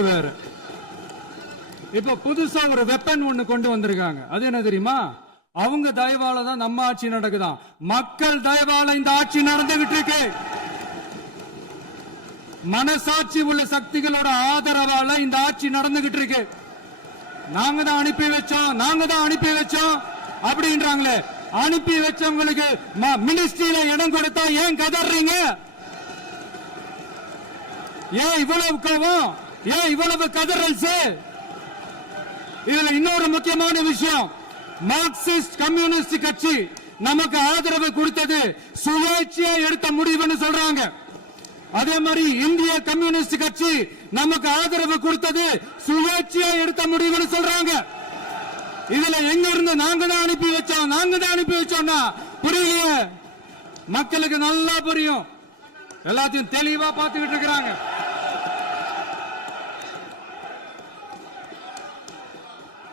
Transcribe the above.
கொள்கை வேற. இப்ப புதுசா ஒரு வெப்பன் ஒண்ணு கொண்டு வந்திருக்காங்க. அது என்ன தெரியுமா? அவங்க தயவால தான் நம்ம ஆட்சி நடக்குதான். மக்கள் தயவால இந்த ஆட்சி நடந்துகிட்டு இருக்கு. மனசாட்சி உள்ள சக்திகளோட ஆதரவால இந்த ஆட்சி நடந்துகிட்டு இருக்கு. நாங்க தான் அனுப்பி வச்சோம் அப்படின்றாங்களே. அனுப்பி வச்சவங்களுக்கு மினிஸ்ட்ரியில இடம் கொடுத்தா ஏன் கதறீங்க? ஏன் இவ்வளவு கோவம்? ஏன் இவ்வளவு கதறல்? இதுல இன்னொரு முக்கியமான விஷயம், மார்க்சிஸ்ட் கம்யூனிஸ்ட் கட்சி நமக்கு ஆதரவு கொடுத்தது சுயேட்சையா எடுத்த முடிவுன்னு சொல்றாங்க. அதே மாதிரி இந்திய கம்யூனிஸ்ட் கட்சி நமக்கு ஆதரவு கொடுத்தது சுயேட்சையா எடுத்த முடிவுன்னு சொல்றாங்க. இதுல எங்க இருந்து நாங்க தான் அனுப்பி வச்சோம்னா புரியலையே. மக்களுக்கு நல்லா புரியும், எல்லாத்தையும் தெளிவா பார்த்துக்கிட்டு இருக்கிறாங்க.